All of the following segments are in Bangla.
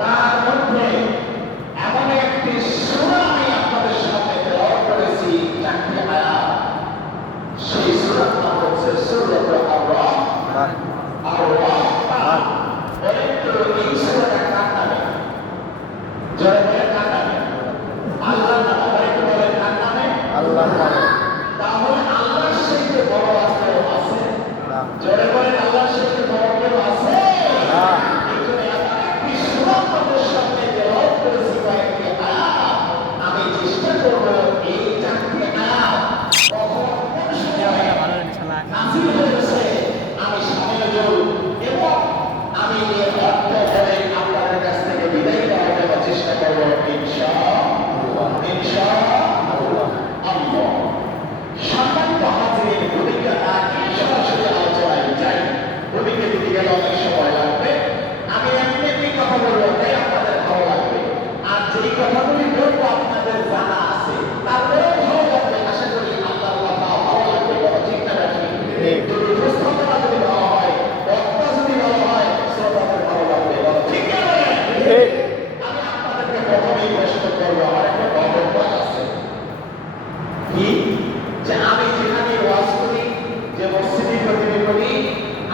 তার মধ্যে এমন একটি সূরা আমি আপনাদের সামনে তেলাওয়াত করেছি, চারটি আয়াত। সেই সূরার নাম হচ্ছে সূরাতুল আর-রাহমান। আর-রাহমান বলেন তো এই সূরাটা কার নামে? জোরে বলেন কার নামে? আল্লাহর নামে। বলেন তো, বলেন কার নামে? আল্লাহর নামে। তাহলে আল্লাহর চাইতে বড় আছে? জোরে বলেন, আল্লাহর চাইতে বড় কেউ আছে? না। আমি চেষ্টা করব এই চারটি আয়াত নাযিল হয়েছে আমি সামনে যাব এবং আমি এর অর্থ ধরে আপনাদের কাছ থেকে বিদায় নেওয়ার জন্য চেষ্টা করব ইনশাআল্লাহ। ইনশাআল্লাহ। সম্মানিত হাজিরিন, ভূমিকা না দিয়ে সরাসরি আলোচনায় যাই। ভূমিকা দিতে গেলে অনেক সময় লাগবে। আমি এমনি কথা বলবো, তাই আপনাদের ভালো লাগবে। আর যেই কথাগুলি বলবো আপনাদের জানা আছে, তারপরেও ভালো লাগবে। আশা করি আল্লাহর কথা ভালো লাগবে। কথা ঠিক না ঠিক? যদি উপস্থাপনা যদি ভালো হয়, বক্তা যদি ভালো হয়, শ্রোতাদের ভালো লাগবে। কথা ঠিক না? আমি আপনাদেরকে প্রথমেই প্রশ্ন করবো, আমার একটা গল্প আছে। কি যে আমি যেখানে ওয়াজ করি, যে মসজিদে প্রতিদিন করি,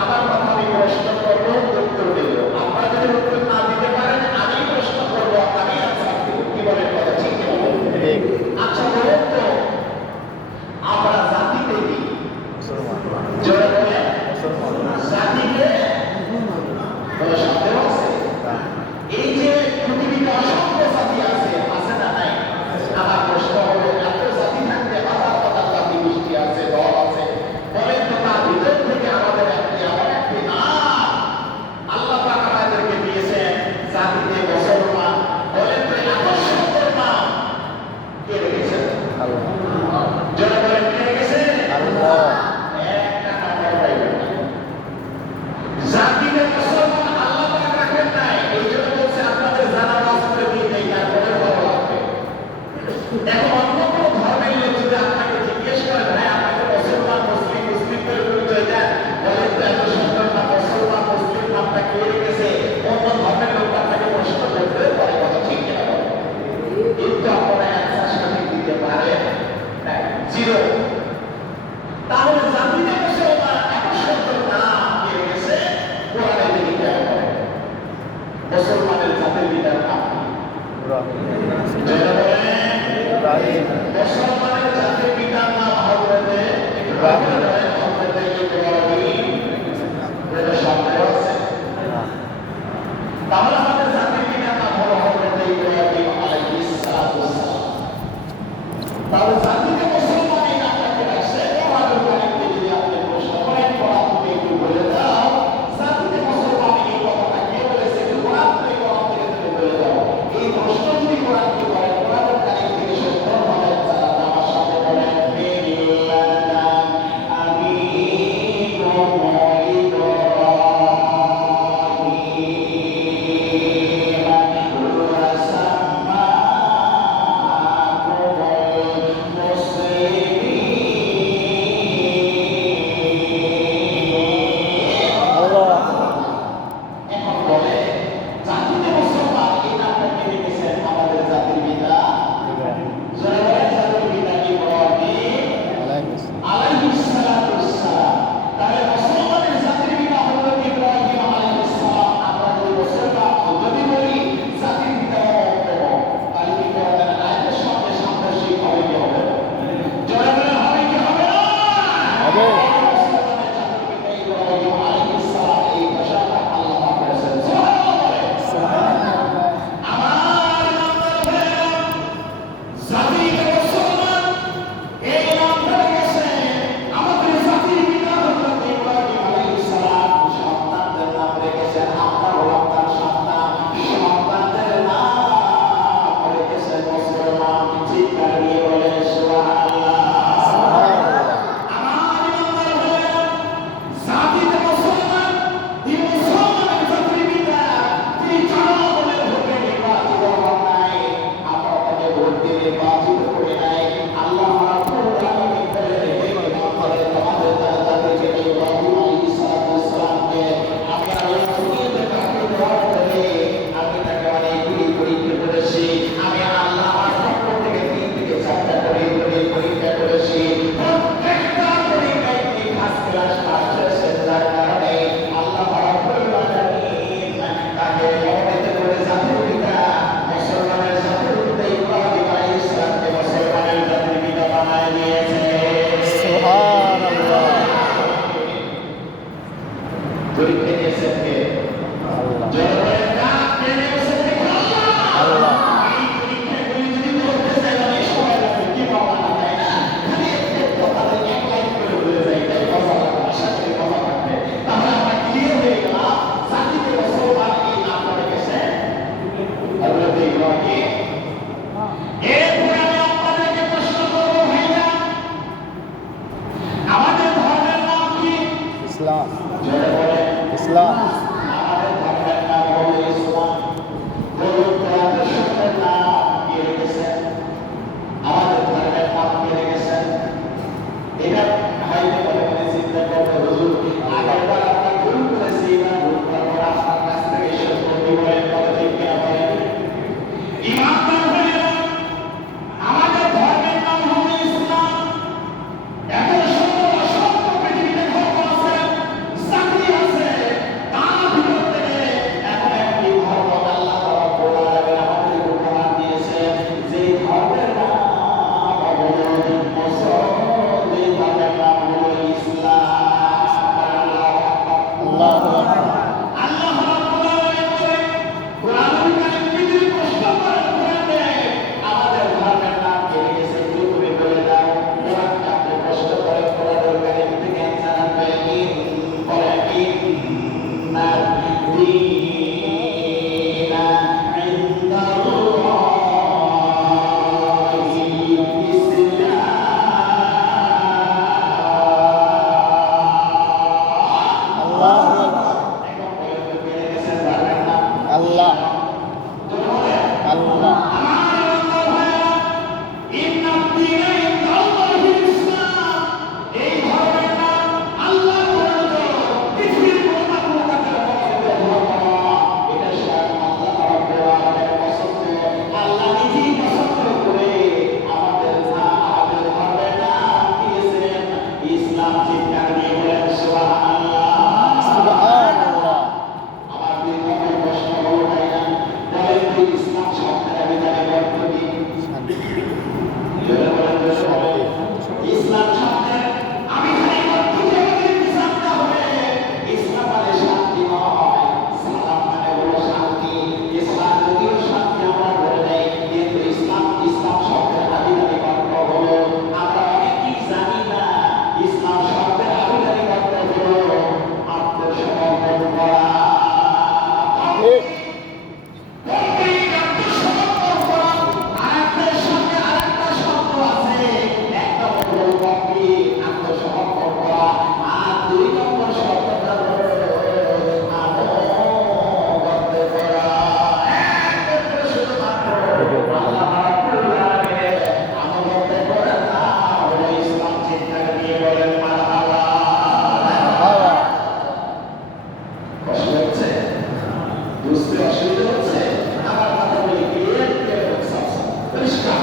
আমার কথা আমি প্রশ্ন করবো, উত্তর দেব। আপনারা যদি উত্তর না দিতে পারেন, আমি প্রশ্ন করবো, আমি আনসার দেব। কি বলেন? কথা ঠিক না? আচ্ছা বলেন তো, আমরা জাতিতে কি? জোরে বলেন, জাতিতে কোনো সন্দেহ আছে? এই যে পৃথিবীতে অসংখ্য জাতি আছে, আছে না নাই? আমার প্রশ্ন হলো, এত জাতি থাকতে হাজার হাজার জাতি গোষ্ঠী আছে, দল আছে, বলেন তো তার ভিতর থেকে আমাদের একটি এমন একটি নাম আল্লাহ পাক আমাদেরকে দিয়েছেন, জাতিতে মুসলমান। বলেন তো এত সুন্দর নাম কে রেখেছেন? আল্লাহ। যারা বলেন কে রেখেছেন? আল্লাহ। একটা নাম পাইবেন না। জাতিতে মুসলমান আল্লাহ পাক রাখেন নাই, এই জন্য বলছে আপনাদের জানা ওয়াজ করে দিয়ে দেয়, তারপরে ভালো লাগবে। এখন অন্য কোনো ধর্মের লোক যদি আপনাকে জিজ্ঞেস করে, ভাই আপনাকে মুসলমান মুসলিম মুসলিম করে পরিচয় দেন, বলেন তো এত সুন্দর না মুসলমান মুসলিম নামটা কে রেখেছে? অন্য ধর্মের লোক আপনাকে প্রশ্ন করতে পারে। কথা ঠিক কিনা বলেন? কিন্তু আপনারা অ্যান্সার সঠিক দিতে পারেন না, জিরো। তাহলে জাতিতে মুসলমান এত সুন্দর নাম কে রেখেছে? কোরআনে তিনি দেন করেন মুসলমানের জাতির পিতার নাম কি? মুসলমানের জাতির পিতার নাম হযরতে ইব্রাহিম। হযরতে ইব্রাহিম। এটা সন্দেহ আছে? তাহলে আমাদের জাতির পিতার নাম হলো হযরতে ইব্রাহিম আলাইহিস সালাতু ওয়াস সালাম। তাহলে জাতিতে মুসলমান এই নামটা কে রাখছে? কোরআনুল কারীমে যদি আপনি প্রশ্ন করেন, কোরআন থেকে একটু বলে দাও জাতিতে মুসলমান এই কথাটা কে বলেছে? কোরআন থেকে তুমি বলে দাও। এই প্রশ্ন যদি কোরআনকে করেন, কোরআনুল কারীম থেকে 70 হবে। তারা আমার সাথে বলেন মিল্লাতা ইসলাম জোরে বলেন ইসলাম আমাদের ধর্মের নাম হলো ইসলাম। বলুন তো আমাদের সন্তানের নাম কি রেখেছেন? আমাদের ধর্মের নাম কি রেখেছেন? এটা হয়তো মনে মনে চিন্তা করবে, হুজুর আগেরবার আমরা ভুল করেছি, এবার ভুল করবো না। আপনার কাছ থেকে সত্যি বলেন, কথা ঠিক কিনা বলেন। ইমানদার ভাইয়েরা, আমাদের ধর্মের নাম হলো ইসলাম। এত সুন্দর অসংখ্য পৃথিবীতে ধর্ম আছে, জাতি আছে, তার ভিতর থেকে এখন একটি ধর্ম আল্লাহ রাব্বুল আলামিন আমাদের উপহার দিয়েছেন, যে ধর্মের নাম হলো মুসলমান, যে ধর্মের নাম হলো ইসলাম। আল্লাহু আকবার আল্লাহ রাব্বুল আলামিন বলেন, কুরআনুল কারীম পৃথিবীর প্রশ্ন করেন কোরআনে, আমাদের ধর্মের নাম কি রেখেছে একটু তুমি বলে দাও। কোরআনকে আপনি প্রশ্ন করেন, কুরআনুল কারীম থেকে অ্যানসার আসবে, বলেন ইন্না দীনা ইনদাল্লাহিল ইসলাম। আল্লাহু আকবার এখন বলেন তো কে রেখেছেন ধর্মের নাম? আল্লাহ জোরে বলেন। আল্লাহ ইসলাম চিৎকার দিয়ে বলেন সুবহানাল্লাহ। সুবহানাল্লাহ আমার দুই নম্বর প্রশ্ন হলো ভাইরা, বলেন তো ইসলাম শব্দের ভিতরে অর্থ কি? জোরে বলেন তো সবাই। ইসলাম শব্দের আবিধানিক অর্থ কি আমাদেরকে জানতে হবে। ইসলাম মানে শান্তি নয়, সালাম মানে হলো শান্তি। ইসলাম যদিও শান্তি আমরা বলে দেই, কিন্তু ইসলাম শব্দের আবিধানিক অর্থ হলো, আমরা অনেকেই জানি না, ইসলাম শব্দের আবিধানিক অর্থ হলো আত্মসমর্পণ করা। ঠিক মারহাবা কষ্ট হচ্ছে, বুঝতে অসুবিধা হচ্ছে, আমার কথা বলি ক্লিয়ার পরিষ্কার।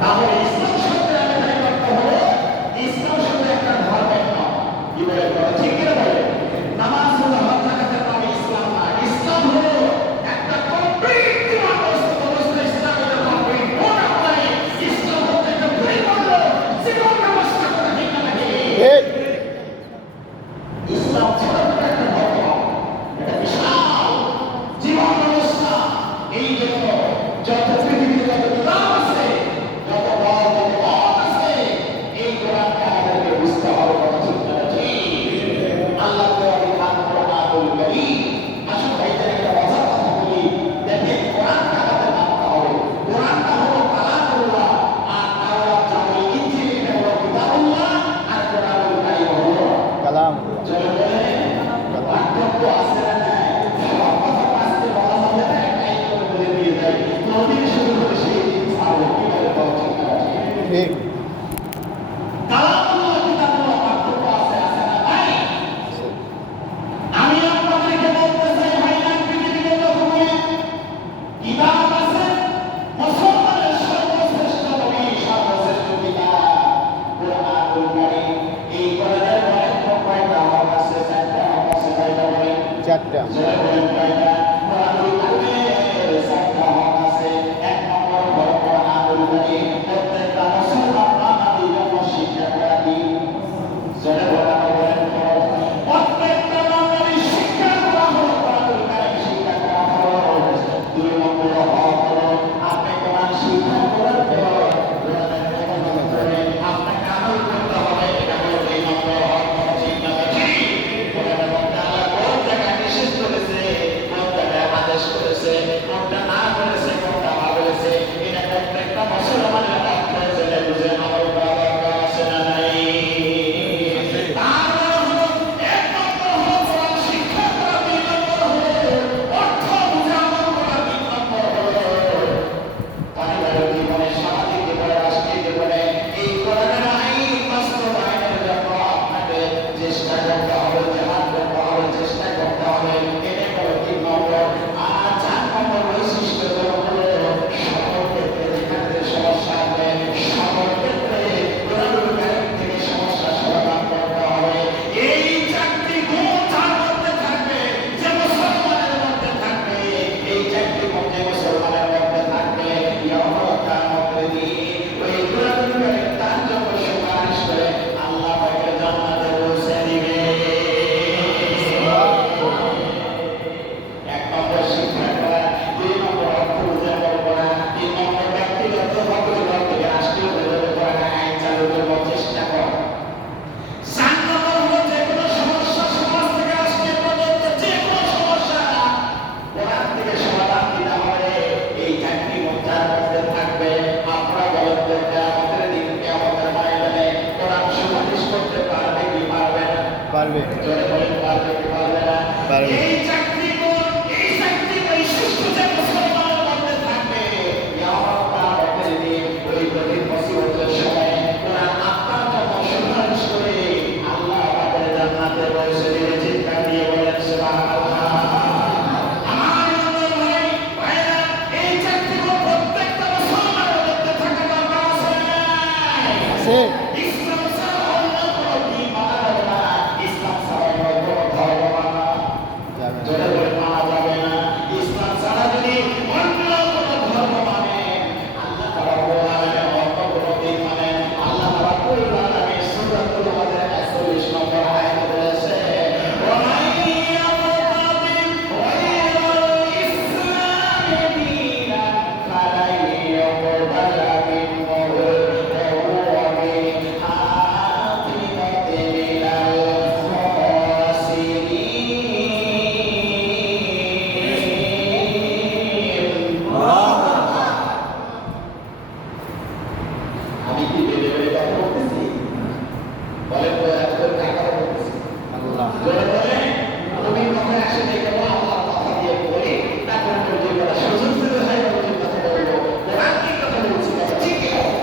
তাহলে ইসলাম শব্দের আবিধানিক অর্থ হলো, ইসলাম শুধু একটা ধর্মের নাম। কি বলে কথা ঠিক কিনা বলে? নামাজ হলো হজ যাকাতের নামে ইসলাম না। ইসলাম হলো একটা কমপ্লিট জীবন ব্যবস্থা। ইসলাম হলো কমপ্লিট মোটা মানে ইসলাম হচ্ছে একটা পরিপূর্ণ জীবন ব্যবস্থা করা, ঠিক না নাকি? ঠিক ইসলাম ছোটখাটো একটা ধর্ম, এটা বিশাল জীবন ব্যবস্থা। এই জন্য যত পৃথিবীতে যত বিধান আছে, যত বল যত মত আছে, এই কোরআনকে আমাদেরকে বুঝতে হবে, কথা ঠিক না ঠিক? আল্লাহ তাআলা বিধান কোরআনুল কারীম। আসলে ভাইদের একটা মজার কথা বলি, দেখেন কোরআনকে আমাদের মানতে হবে। কোরআনটা হলো কালামুল্লাহ, আর তাওরাত জাবুর ইনজিল এটা হলো কিতাবুল্লাহ, আর কোরআনুল কারীম হলো কালাম জোরে বলেন। পার্থক্য আছে না নাই? সব কথা আজকে বলা হবে না, একাই করে বলে দিয়ে যাই। নদীর শুরু করে সেই দিন ছাড়বে, কি বলে বলো ঠিক না ঠিক? ঠিক কালামুল্লাহ কিতাবুল্লাহ পার্থক্য আছে না নাই? আমি আপনাদেরকে বলতে চাই ভাইরা, পৃথিবীতে যতগুলি কিতাব আছে, মুসলমানের সর্বশ্রেষ্ঠ নবী, সর্বশ্রেষ্ঠ কিতাব কোরআনুল কারীম। এই কোরআনের কয়টা হক আছে? চারটা হক আছে। কয়টা বলেন? চারটা জোরে বলেন কয়টা? কোরআনুল কারীমের চারটা হক আছে। এক নম্বর হলো কোরআনুল কারীম প্রত্যেকটা মুসলমান মানবী জন্য শিক্ষা করা কি? জোরে বলেন প্রত্যেকটা মানবী শিক্ষা করা হলো কোরআনুল কারীম শিক্ষা করা হলো। দুই নম্বর হক হলো আপনি কোরআন শিক্ষা করার পর কোরআনের অনুসরণ করে আপনাকে আমল করতে হবে, এটা হলো দুই নম্বর হক। ঠিক না ঠিক? কোরআনের মধ্যে আল্লাহ কোন জায়গায় নিষেধ করেছে, কোন পারবে জোরে বলেন পারবে কি পারবে না? পারবে। এই চারটি গুণ, এই চারটি বৈশিষ্ট্য যে মুসলমানের মধ্যে থাকবে, ইয়া রাব্বাল দিন, ওই কঠিন মুসিবতের সময় ওরা আত্মার জন্য সুপারিশ করে আল্লাহ তাদের জান্নাতে পৌঁছে দিবে। চিৎকার দিয়ে বলেন সুবহানাল্লাহ। আমার মনে হয় ভাইরা, এই চারটি গুণ প্রত্যেকটা মুসলমানের মধ্যে থাকা দরকার আছে না নাই? আছে ইসলাম ছাড়া অন্য কোনো দিন মানা যাবে না, ইসলাম ছাড়া অন্য কোনো ধর্ম মানা যাবে না। জোরে বলে মানা যাবে না। ইসলাম ছাড়া যদি অন্য কোনো ধর্ম মানে, আল্লাহ তাআলা বলেন অন্য কোনো দিন মানে, আল্লাহ তাআলা কোরআনে সূরাতুল হাজর 41 নম্বর আয়াতে বলেছে, ওয়া মান ইয়াবতাগি গায়রাল ইসলামি দীনান ফালান ইয়াকবালা মিনহু ওয়া হুয়া ফিল আখিরাতি মিনাল খাসিরিন। আমি কি বেড়ে বেড়ে কথা বলতেছি? বলেন তো, এত করে কার কথা বলতেছি? আল্লাহ জোরে বলেন। নবীর কথা আসে দেখে আল্লাহর কথা দিয়ে বলে, তারপরে যে কথা সুযোগ দিতে হয় ওই কথা বলবো। কোরআন কি কথা বলছি, কথা ঠিকই হবে।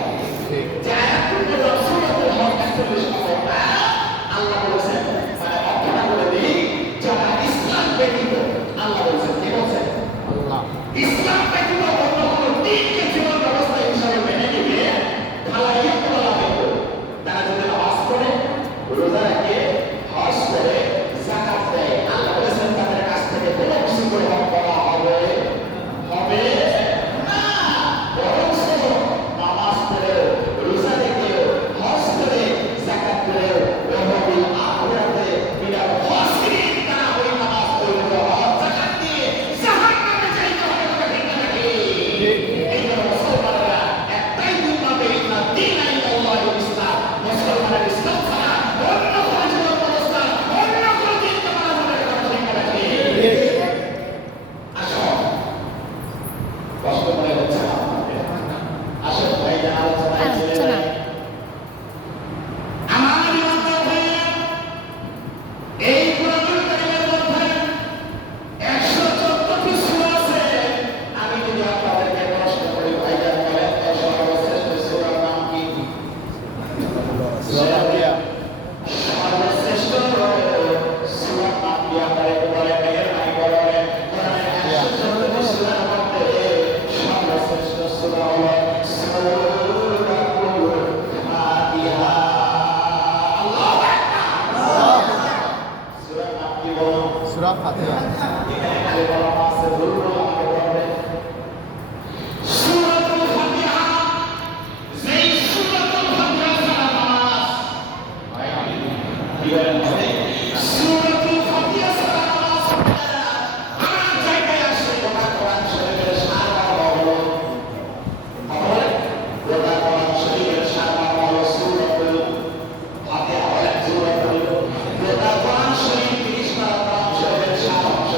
ঠিক যে আয়াতগুলো হলো সূরাতুল হজ 41 নম্বর আয়াত, আল্লাহ বলেছেন, মানে অর্থটা বলে দিই, যারা ইসলাম ব্যতীত, আল্লাহ বলেছেন, কি বলছেন? আল্লাহ ইসলাম ব্যতীত অন্য কোনো দিনকে জীবন ব্যবস্থা হিসাবে মেনে নিবে, ফালাইয়া তোলা হবে। তারা যদি নামাজ পড়ে, রোজা রাখে, হজ করে, যাকাত দেয়, আল্লাহ বলেছেন তাদের কাছ থেকে কোনো কিছু গ্রহণ করা হবে হবে না। বরঞ্চ নামাজ পড়েও, রোজা রেখেও, হজ করে, যাকাত করেও, ওয়াহুবিল আখিরাতি মিনাল খাসিরিন, তারা ওই নামাজ, ওই রোজা, হজ, যাকাত দিয়ে জাহান্নামে যাইতে হবে। কথা ঠিক না নাকি? এই জন্য মুসলমানেরা একটাই দিন পাবে, ইন্না দীনা ইনদাল্লাহিল ইসলাম। মুসলমানের ইসলাম ছাড়া অন্য কোনো জীবন ব্যবস্থা, অন্য কোনো দিনকে মানা যাবে না। কথা ঠিক না নাকি? ঠিক আসো, কষ্ট মনে হচ্ছে না আপনাদের? আসো ভাই, আলোচনায় চলে যাই। আমার ইমানদার ভাইরা, এই কোরআনুল কারীমের মধ্যে 114টি সূরা আছে। আমি যদি আপনাদেরকে প্রশ্ন করি, ভাইজান বলেন তো সর্বশ্রেষ্ঠ সূরার নাম কি? সূরা ফাতিহা সর্বশ্রেষ্ঠ সূরার নাম কি? আপনারা একটু বলেন, মেহেরবানি করে বলেন। কোরআনের 114টি সূরার মধ্যে সর্বশ্রেষ্ঠ সূরা হলো সূরাতুল ফাতিহা। আল্লাহু আকবার। সূরার নাম কি বলুন? সূরা ফাতিহা এখানে খালি বলা আছে, বলবো আমাকে বলবেন। সূরাতুল ফাতিহা, যেই সূরাতুল ফাতিহা ছাড়া নামাজ হয় না। কি বলেন হবে? সূরাতুল ফাতিহা ছাড়া নামাজ হবে না। আমার জায়গায় আসে গোটা কোরআন শরীফের সারমর্ম হলো, তাহলে গোটা কোরআন শরীফের সারমর্ম হলো সূরাতুল ফাতিহা। বলেন সূরাতুল, গোটা কোরআন শরীফ 30 পারা কোরআন শরীফের সারমর্ম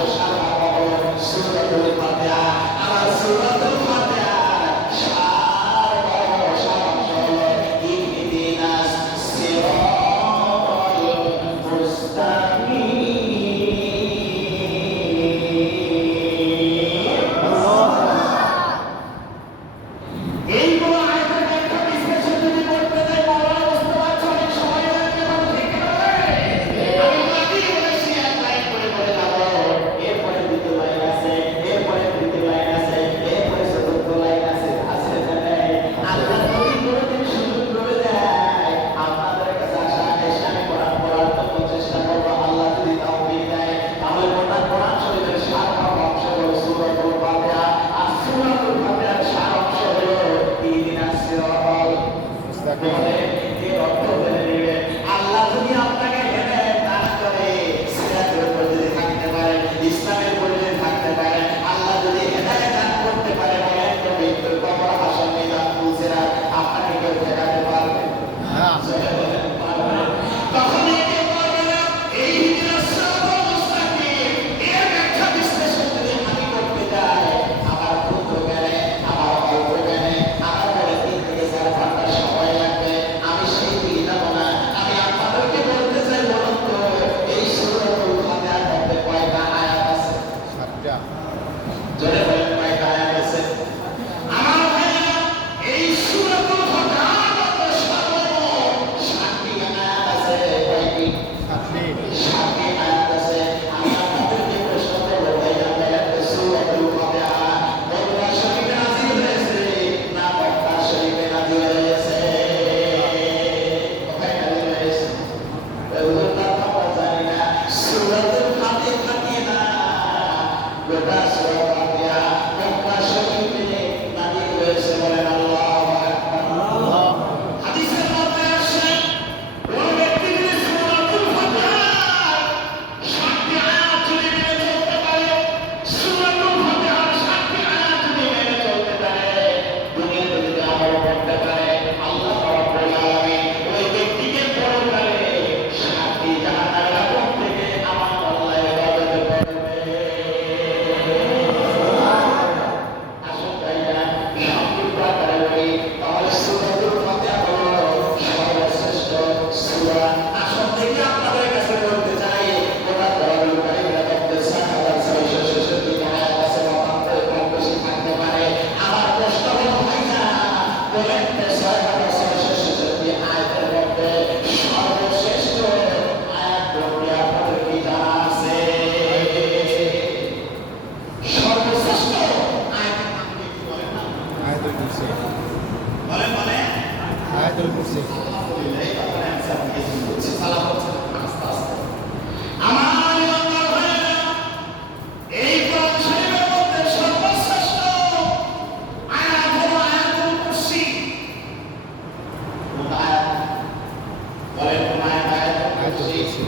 বলেন কোনায় আয়াতুল কুরসি।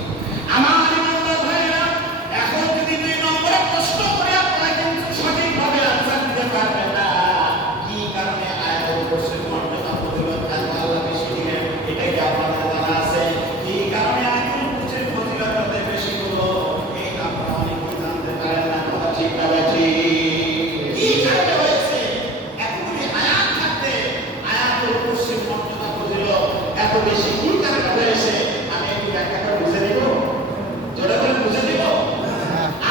আমার ইমানদার ভাইরা, এখন যদি 2 নম্বরে প্রশ্ন করে আপনারা কিন্তু সঠিকভাবে আনসার দিতে পারবেন না। কি কারণে আয়াতুল কুরসির মর্যাদা ফজিলত আল্লাহ বেশি দিলেন, এটা কি আপনাদের জানা আছে? কি কারণে আয়াতুল কুরসির ফজিলত এত বেশি হলো, এই আপনারা অনেকেই জানতে পারেন না। কথা ঠিক না ঠিক? কি কারণে হয়েছে? এতগুলি আয়াত থাকতে আয়াতুল কুরসির মর্যাদা ফজিলত এত বেশি কি কারণে হয়েছে? আমি একটু ব্যাখ্যা করে বুঝে দেব, জোরে করে বুঝে দেব।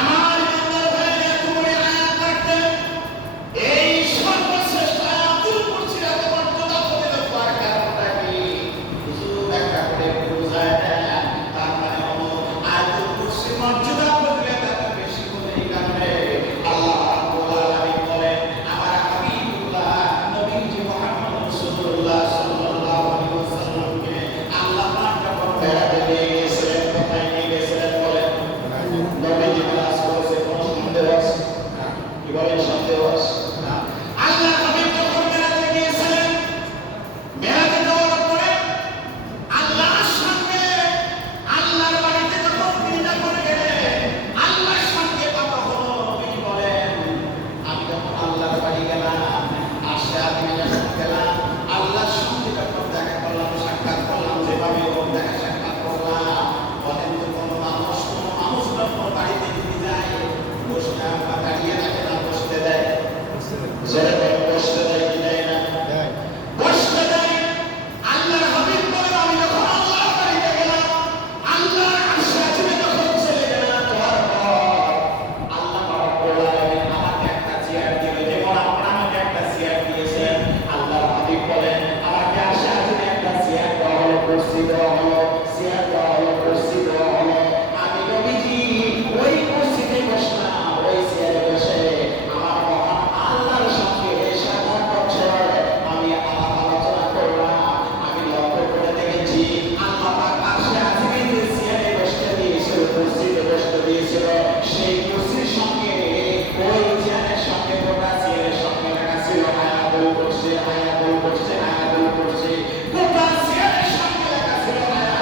আমার ইমানদার ভাইরা, এতগুলি আয়াত থাকতে এই সর্বশ্রেষ্ঠ আয়াতুল কুরসির এত মর্যাদা ফজিলত পাওয়ার কারণটা কি? হুজুর ব্যাখ্যা করে একটু বুঝায় দেন। তার মানে হলো আয়াতুল কুরসির মর্যাদা ফজিলত এত বেশি হলো এই কারণে আল্লাহ রাব্বুল আলামিন বলেন, আমার হাবিবুল্লাহ নবীজি মুহাম্মদ রাসূলুল্লাহ সাল্লাল্লাহু আলাইহি ওয়াসাল্লামকে আল্লাহ পাক যখন বেড়াতে নিয়ে গেছিলেন, কোথায় নিয়ে গেছিলেন বলেন? নবীজি ক্লাস করেছে, কোনো সন্দেহ আছে? কি বলেন, সন্দেহ আছে? আল্লাহ হাবিব যখন বেড়াতে গিয়েছিলেন, বেড়াতে যাওয়ার পরে আল্লাহর সঙ্গে আল্লাহর বাড়িতে যখন তিনি যখন গেলেন, আল্লাহর সঙ্গে কথা হলো। নবীজি বলেন, আমি যখন আল্লাহর বাড়ি গেলাম, আসে আমি যখন গেলাম, আল্লাহর সঙ্গে যখন দেখা করলাম, সাক্ষাৎ করলাম, যেভাবে হোক দেখা সাক্ষাৎ করলাম, বলেন তো কোনো মানুষ যখন বাড়িতে যদি যায়, বসতে বা দাঁড়িয়ে থাকে না, বসতে দেয়? জোরে বলেন, বসতে দেয় কি দেয় না? বসতে দেয়। আল্লাহর হাবিব বলেন, আমি যখন আল্লাহর বাড়িতে গেলাম, আল্লাহর আরশে আজিমে যখন চলে গেলাম, যাওয়ার পর আল্লাহ রাব্বুল আলামিন আমাকে একটা চেয়ার দিল, যেমন আপনারা আমাকে একটা চেয়ার দিয়েছেন। আল্লাহর হাবিব বলেন, আমাকে আরশে আজিমে একটা চেয়ার দেওয়া হলো, কুরসি দেওয়া হলো, চেয়ার দেওয়া হলো, কুরসি দেওয়া হলো। আমি নবীজি ওই কুরসিতে বসলাম, ওই চেয়ারে বসে আমার মহান আল্লাহর সঙ্গে 7 বছর আমি আলাপ আলোচনা করলাম। আমি লক্ষ্য করে দেখেছি, আল্লাহ পাক আরশে আজিমে যে চেয়ারে বসতে দিয়েছিল, কুরসিতে বসতে দিয়েছিল, সেই কুরসির সঙ্গে ওই চেয়ারের সঙ্গে, গোটা চেয়ারের সঙ্গে লেখা ছিল আয়াতুল কুরসি, আয়াতুল কুরসি, আয়াতুল কুরসি। গোটা চেয়ারের সঙ্গে লেখা ছিল আয়াতুল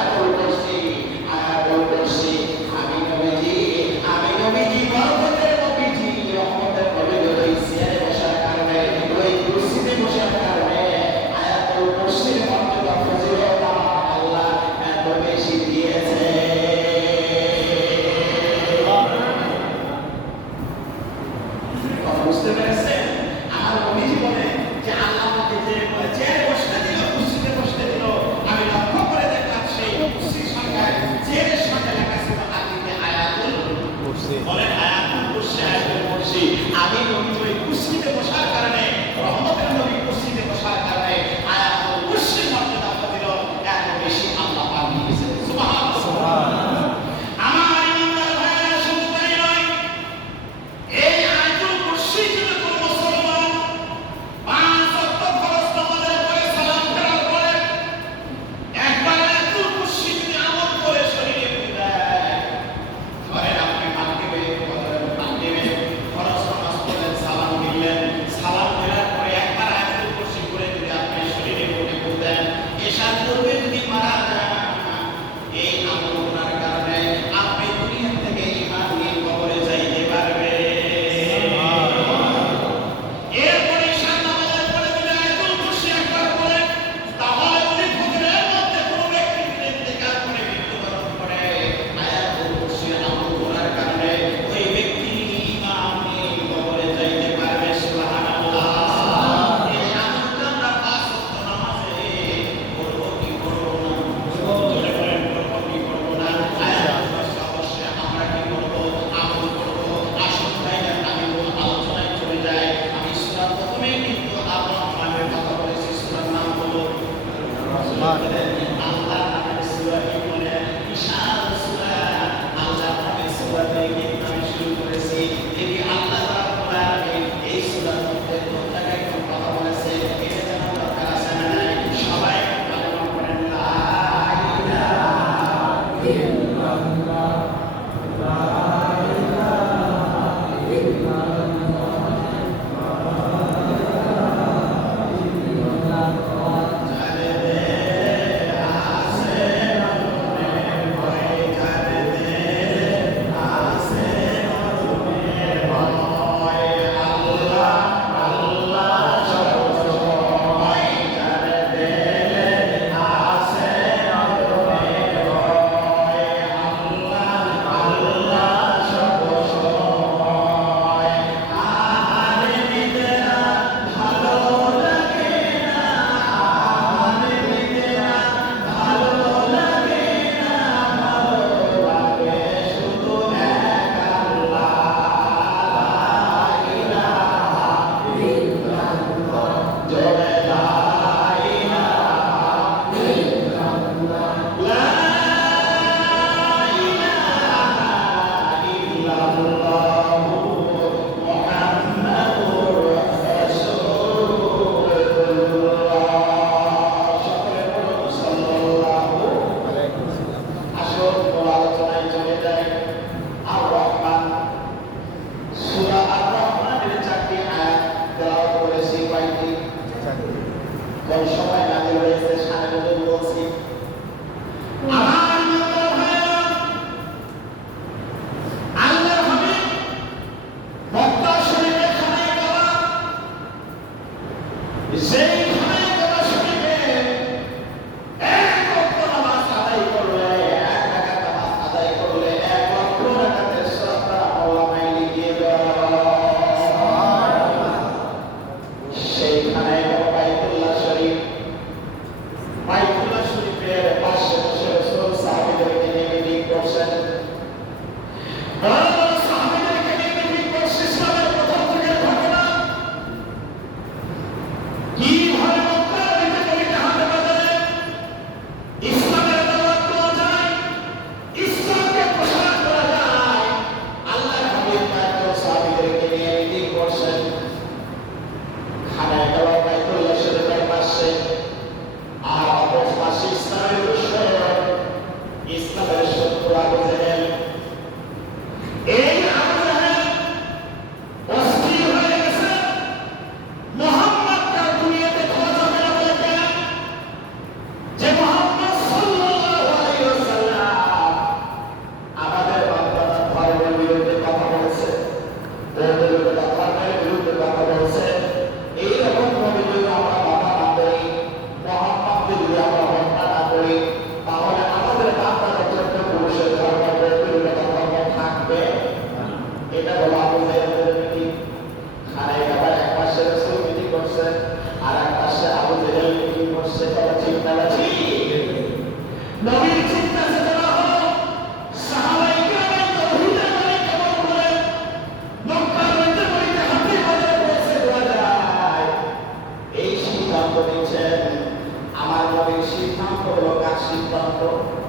সিদ্ধান্ত?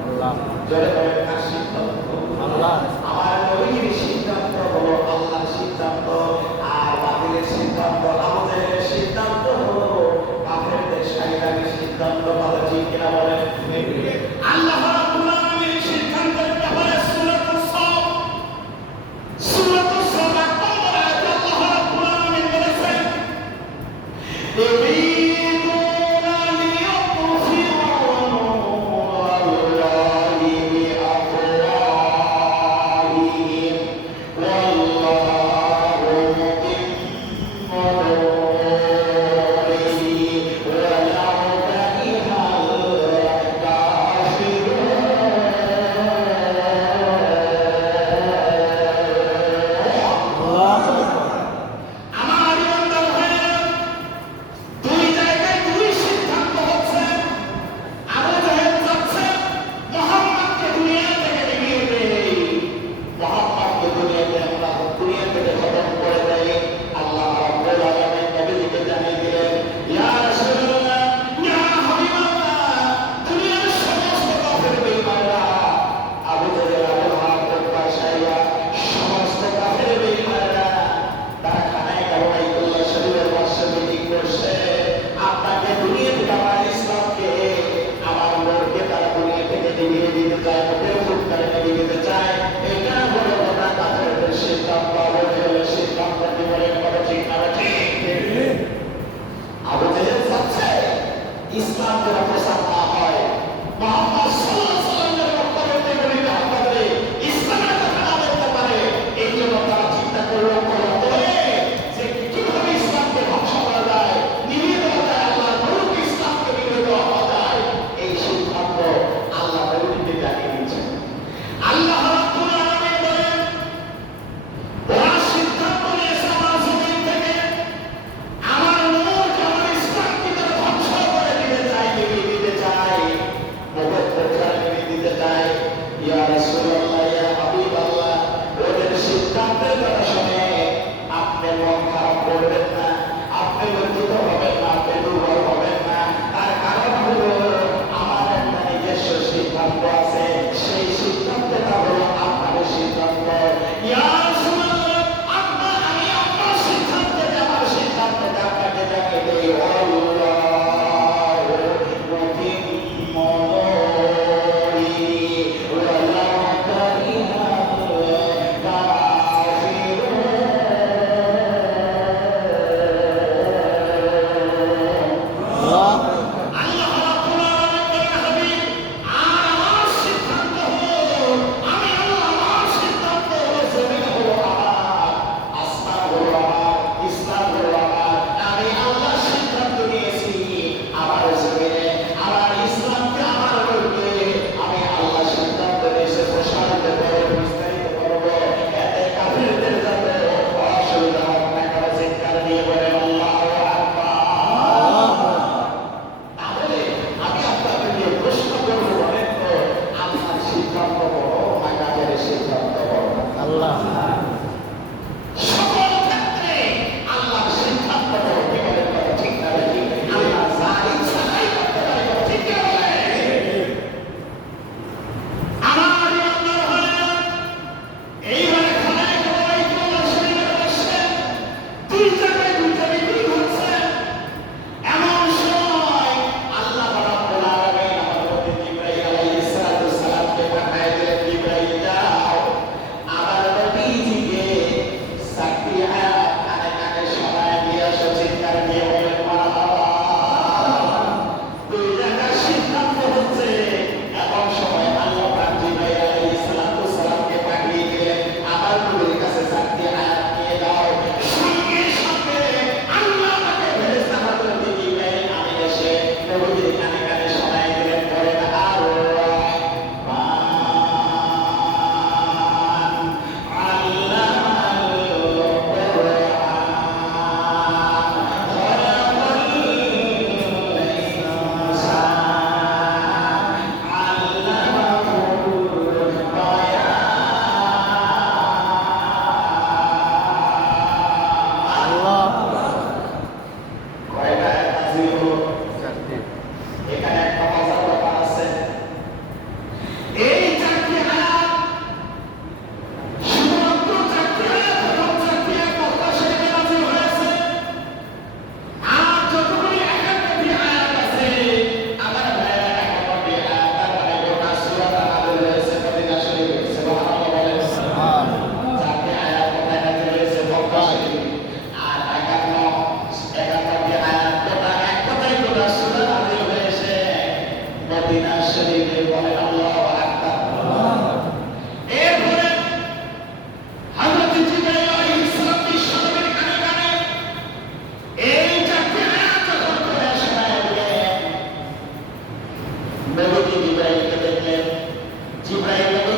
আল্লাহ জোরে বলেন কার সিদ্ধান্ত? আল্লাহ আমার নবীর সিদ্ধান্ত হলো আল্লাহর সিদ্ধান্ত, আর বাতিলের সিদ্ধান্ত আমাদের সিদ্ধান্ত হলো কাফেরদের শয়তানি সিদ্ধান্ত। কথা ঠিক কিনা বলেন? আল্লাহ রাব্বুল আলামিন সিদ্ধান্তের ব্যাপারে সূরাতুস সাফ, সূরাতুস সাফ ১ নম্বর আয়াতে আল্লাহ রাব্বুল আলামিন বলেছেন, ইউরিদুনা লিইউতফিউ নূরাল্লাহি বিআফওয়াহিহিম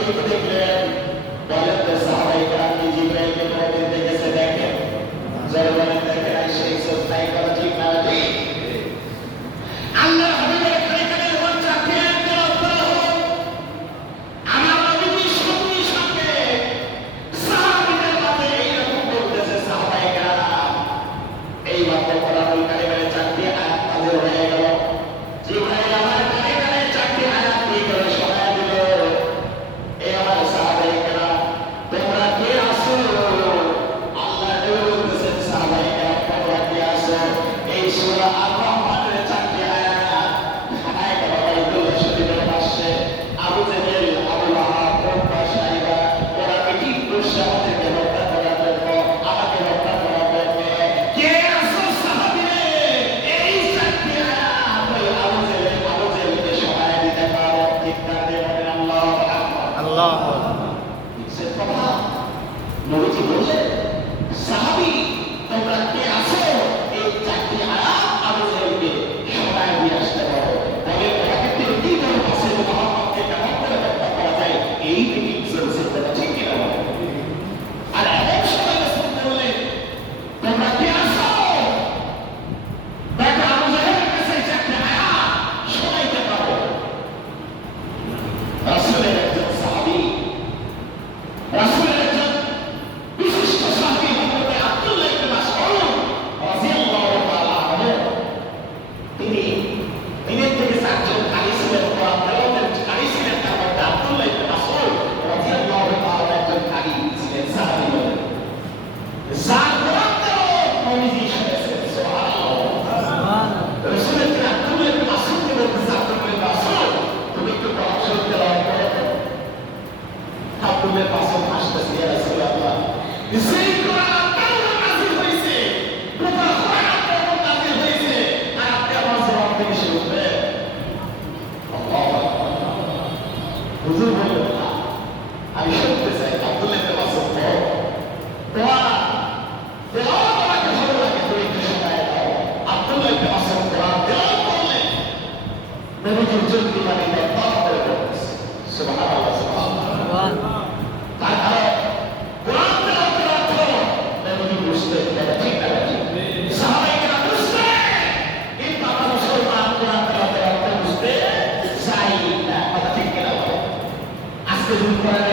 শরীফ দেখলেন, বলেন তো সাহাবায়ে কেরাম কি জিবরাইলকে কোনদিন দেখেছে? দেখেন, যারা বলেন দেখেন, আর সেই সাইকোলজি না ঠিক। আল্লাহ হাবিবের এখানে ওর চাকরি একদম আমার নবীর সঙ্গে সঙ্গে সাহাবীদের মাঝে এইরকম বলতেছে, সাহাবায়ে কেরাম এই মাত্র কোরআনুল কারীমের চাকরি আয়াত নাযিল হয়ে গেল, জিবরাইল আমার কানে কানে চাকরি আয়াত দিয়ে করে শোনায় দিল, এ আমার সাহাবায়ে কেরাম তোমরা কে আছো? আল্লাহ নবী বলতেছেন, সাহাবায়ে কেরাম তোমরা কে আছো? এই সূরা আর-রহমানের চাকরি আয়াত খানায় বাইতুল্লাহ শরীফের পাশে আবু জেহেল, আবু লাহাব, উতবা, শাইবা ওরা মিটিং করছে আমাদেরকে হত্যা করার জন্য, আমাকে হত্যা করার জন্য। কে আছো সাহাবীরা? এই চাকরি আয়াত ওই আবু জেহেলকে শোনায় দিতে পারো। ঠিক না? বলেন আল্লাহু আকবার। আল্লাহ সে কথা নবীজি বললেন, সাহাবী তোমরা কে আছো? এই চাকরি আয়াত আবু জেহেলকে শোনায় দিয়ে আসতে পারো। বলে ওটাকে তিনি বলে পাশে মুহাম্মদকে কেমন করে হত্যা করা যায় এই মিটিং চলছে, কথা ঠিক কিনা বলে? আর এমন সময় রাসূল বললেন, তোমরা কে আছো? দেখো আবু জেহেলের কাছে এই চাকরি আয়াত শোনাইতে পারো। রাসূলের একজন সাহাবী, রাসূলের একজন বিশিষ্ট সাহাবী হযরত আব্দুল্লাহ ইবনে মাসউদ রাদিয়াল্লাহু তাআলা আনহু, তিনি তিনের থেকে চারজন কারি ছিলেন, কোরআন তেলাওয়াতের কারি ছিলেন, তার মধ্যে আব্দুল্লাহ ইবনে মাসউদ রাদিয়াল্লাহু তাআলা একজন কারি ছিলেন, সাহাবী বলেন, যার কোরআন তেলাওয়াত নবীজি শুনেছেন। সুবহানাল্লাহ। রাসূলের তিনি আব্দুল্লাহ ইবনে মাসউদকে বলতেছে, আব্দুল্লাহ ইবনে মাসউদ তুমি একটু কোরআন শরীফ তেলাওয়াত করো। আব্দুল্লাহ ইবনে মাসউদ হাসতেছে, ইয়া রাসূলুল্লাহ, সেই কোরআন তেলাওয়াত নাযিল হইছে, পুরো কোরআন তেলাওয়াত নাযিল হইছে, আর আপনি আমার জবাব থেকে শুনবেন? আল্লাহু আকবার। হুজুর বললেন, না আমি শুনতে চাই। আব্দুল্লাহ ইবনে মাসউদ বলেন, কোরআন তেলাওয়াত আমাকে ভালো লাগে, তুমি একটু শোনায় দাও। আব্দুল্লাহ ইবনে মাসউদ কোরআন তেলাওয়াত করলেন, নবীজির চোখে পানি দরদর করে পড়তেছে। সুবহানাল্লাহ, সুবহানাল্লাহ। তারপরে কোরআন তেলাওয়াত করার পর নবীজি বুঝলেন এটা ঠিক না ঠিক। সাহাবায়ে কেরাম বুঝলেন, কিন্তু আমরা মুসলমান কোরআন তেলাওয়াতের অর্থ বুঝতে চাই না, কথা ঠিক কিনা বলেন? আজকে যদি কোরআনের